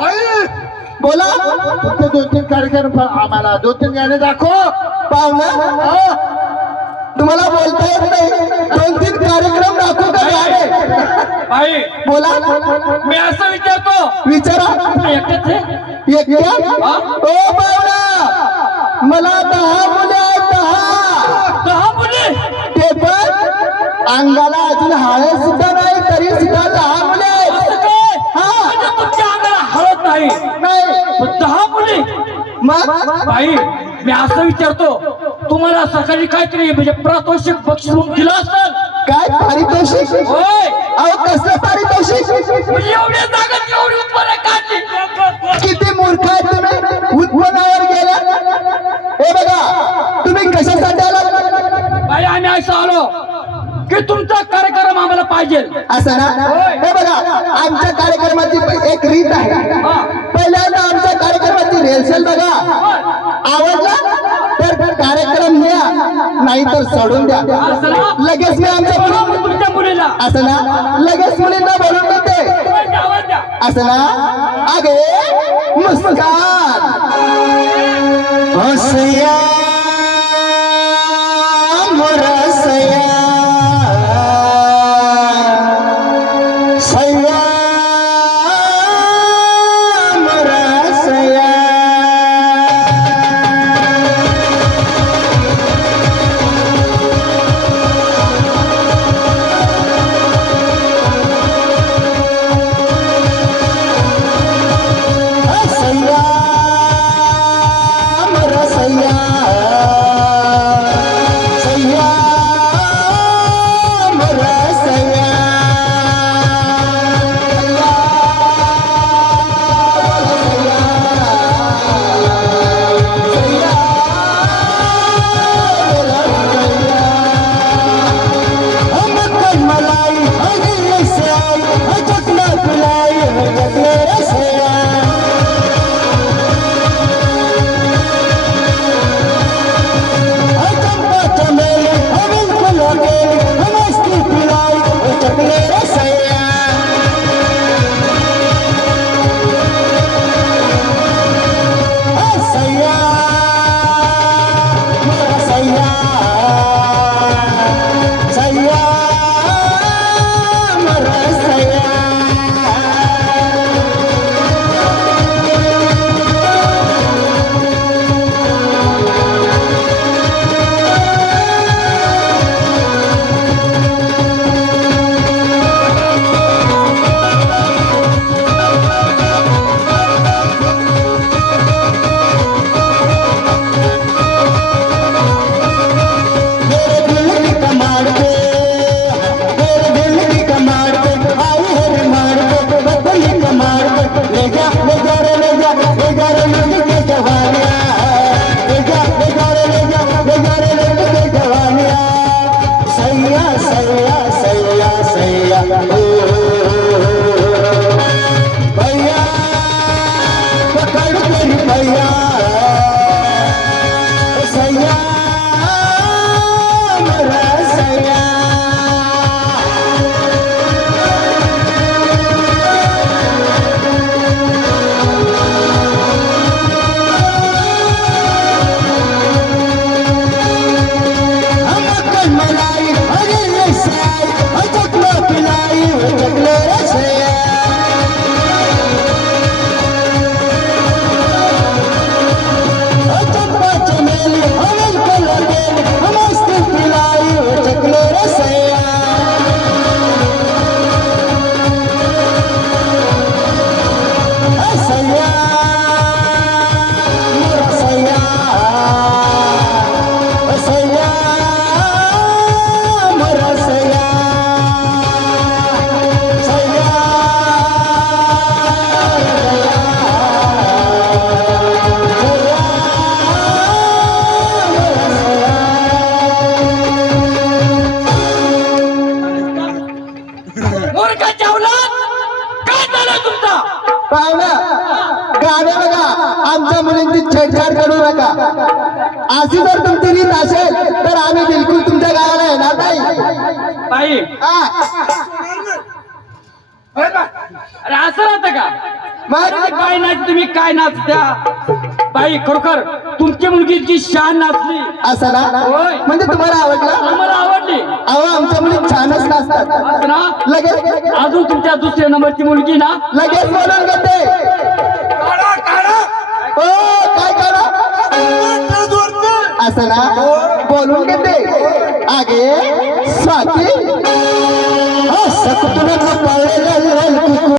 बोला तुमचे 2-3 कार्यक्रम आम्हाला 2-3 गाणे दाखव. पाहुणा तुम्हाला बोलता येत नाही 2-3 कार्यक्रम दाखवू का गाणे? बाई बोला मी असं विचारतो विचारा एकटेच आहे एकट्या ओ पाहुणा मला 10 मुले आहेत 10. 10 मुले ते पण अंगाला अजून हळद सुद्धा नाही तरी सुद्धा 10 मुले आहेत. असं काय? हा म्हणजे तुमच्या अंगाला हळद नाही नाही पण 10 मुले मग बाई मी असं विचारतो तुम्हाला सकाळी काहीतरी म्हणजे प्रातोषिक बक्षीस म्हणून दिलं असेल काय पारितोषिक? होय अहो कसलं पारितोषिक? म्हणजे एवढ्या जागात एवढी उत्पन्न काढली किती मूर्ख आहे तुम्ही उत्पन्नावर गेल्या. हे बघा तुम्ही कशासाठी आला? बाई आम्ही असं आलो की तुमचा कार्यक्रम आम्हाला पाहिजे असं ना हे बघा आमच्या कार्यक्रमाची एक रीत आहे. पहिल्यांदा आमच्या कार्यक्रमाची रिहर्सल बघा आवडला तर कार्यक्रम न्या नाही तर सोडून द्या. लगेच मी आमच्या तुमच्या मुलीला असं ना लगेच मुलींना बोलून देते असं ना आगे मुस्कान हसया मुरसया सया मुरसया सया मुरसया सया मुरसया मलाई चकना पिलाई चकले रसया चंपा चमेली बिल्कुल मस्ती पिलाई चकले रसया सैया सैया सैया सैया मेरे दिल की कमाड़ पे मेरे दिल की कमाड़ पे आई है रिमाड़ पे बदली कमाड़ पे ले जा रे ले जा रे लुट के जवानिया ले जा रे ले जा रे लुट के जवानिया सैया सैया सैया सैया ओ भैया पकड़ मेरी भैया सैया मेरा सैया हम कल मलाई अरे रसाई चकला पिलाई चकले रसया चंपा चमेली हमल को लगे मस्ती पिलाई चकले रसया सैया सैया सैया मोरा सैया सैया मूर्खाच्या औलाद काय झालं तुमचा पाहुणा गाणे बघा आमच्या मुलींची छेडछाड करू नका. अशी जर तुमची रीत असेल तर आम्ही बिलकुल तुमच्या गावाला येणार नाही. बाई हा. अरे असं राहतं का मग बाई नाच तुम्ही काय नाचत्या बाई खरोखर तुमची मुलगी इतकी छान नाचली असं ना होय. म्हणजे तुम्हाला आवडलं आम्हाला आवडली अहो आमच्या मुली छानच नाचतात असं ना लगेच अजून तुमच्या दुसऱ्या नंबरची मुलगी ना लगेच बोलून घेते ओ काय करा असं ना बोलून घेते आगे स्वाती